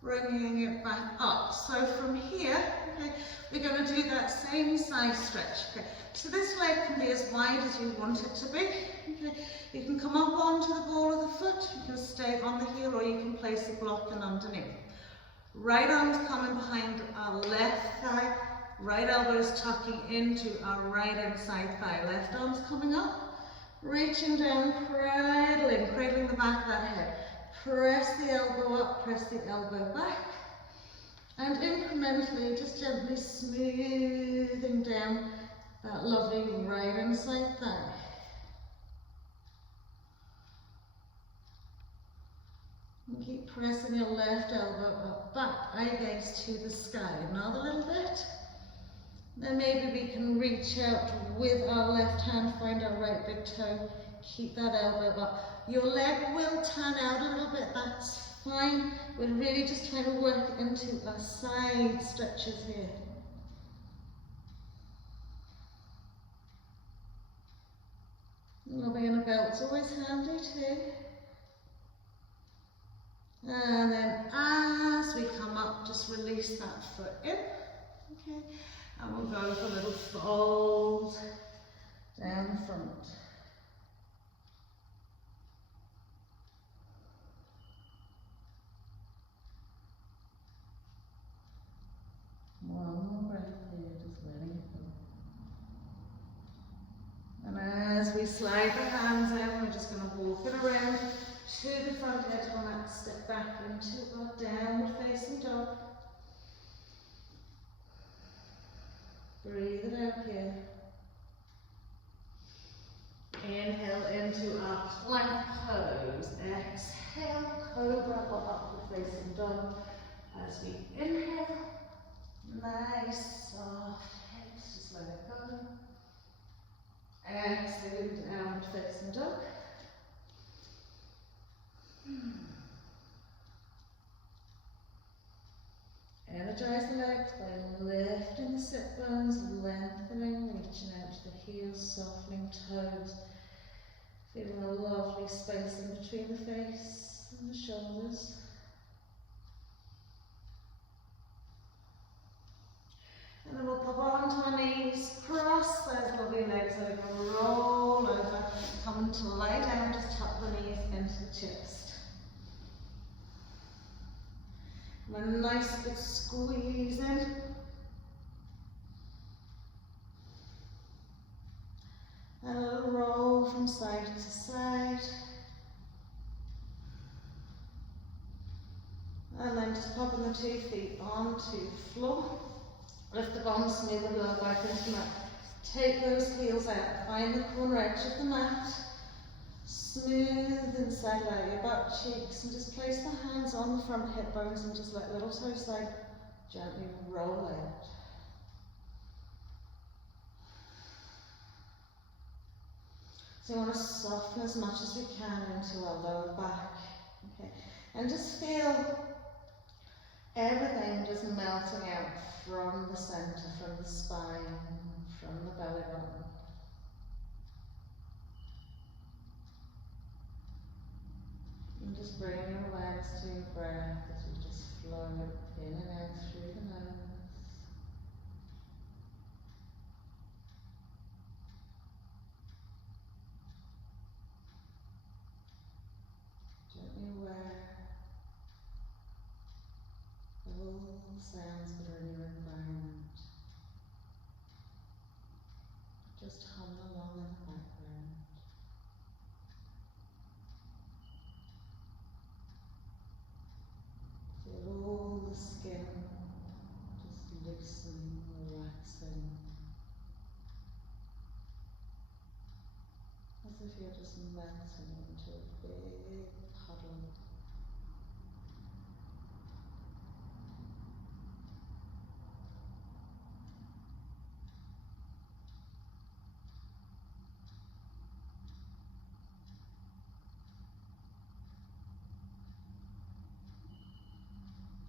bringing it back up. So from here, okay, we're going to do that same side stretch. Okay. So this leg can be as wide as you want it to be. Okay. You can come up onto the ball of the foot, you can stay on the heel, or you can place a block in underneath. Right arm's coming behind our left thigh, right elbow is tucking into our right inside thigh. Left arm's coming up, reaching down, cradling the back of that head. Press the elbow up, press the elbow back. And incrementally, just gently smoothing down that lovely right inside thigh. And keep pressing your left elbow up, back, eye gaze to the sky. Another little bit. Then maybe we can reach out with our left hand, find our right big toe, keep that elbow up. Your leg will turn out a little bit, that's fine. We're really just trying to work into our side stretches here. Lovely, and a belt's always handy too. And then as we come up, just release that foot in. Okay, and we'll go for a little fold down the front. One more breath here, just letting it go. And as we slide the hands in, we're just going to walk it around to the front edge on that, step back into our downward facing dog. Breathe it out here. Inhale into our plank pose. Exhale, cobra or upward facing dog. As we inhale, nice soft hips, just let it go. Exhale, downward facing dog. energize the legs by lifting the sit bones, lengthening, reaching out to the heels, softening toes. Feeling a lovely space in between the face and the shoulders. And then we'll pop onto our knees, cross those lovely legs over, roll over, come to lie down, just tuck the knees into the chest. And a nice big squeeze in. And a little roll from side to side. And then just popping the 2 feet onto the floor. Lift the bum, smooth the lower back into the mat. Take those heels out, find the corner edge of the mat. Smooth and settle out your butt cheeks and just place the hands on the front hip bones and just let little toe side gently roll out. So you want to soften as much as we can into our lower back. Okay, and just feel everything just melting out from the center, from the spine, from the belly button. And just bring your awareness to your breath as you just flow in and out through the nose. Gently aware of all the sounds that are in your environment. Just hum along in the background. Feel all the skin just loosening, relaxing. As if you're just melting into a big puddle.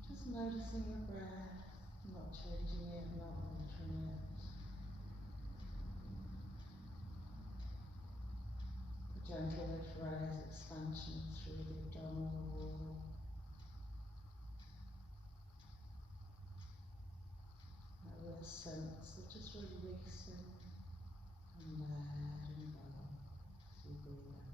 Just noticing your breath, not changing it, not altering it. A gentle lift, rise, expansion through the abdominal wall. That real sense of just releasing and letting go as you breathe out.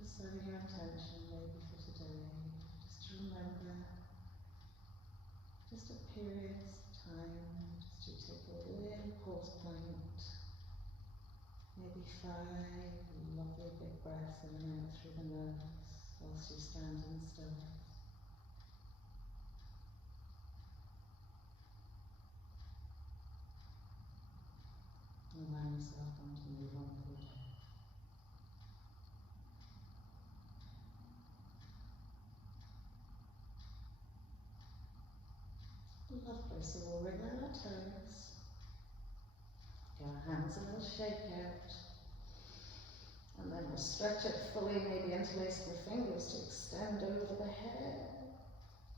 Just setting your intention maybe for today, just to remember just a period of time, just to take a little pause point, maybe 5 lovely big breaths in and out through the nose whilst you're standing still. Allow yourself on to move on with your day. Lovely, so we'll wriggle our toes, get our hands a little shake out, and then we'll stretch it fully, maybe interlacing the fingers to extend over the head,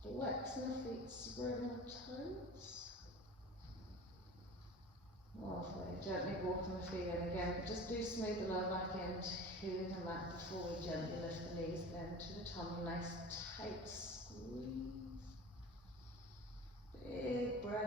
flexing the feet, spreading the toes. Lovely, gently walking the feet in again, but just do smooth the lower back into the mat before we gently lift the knees into the tummy, nice tight squeeze. Big breath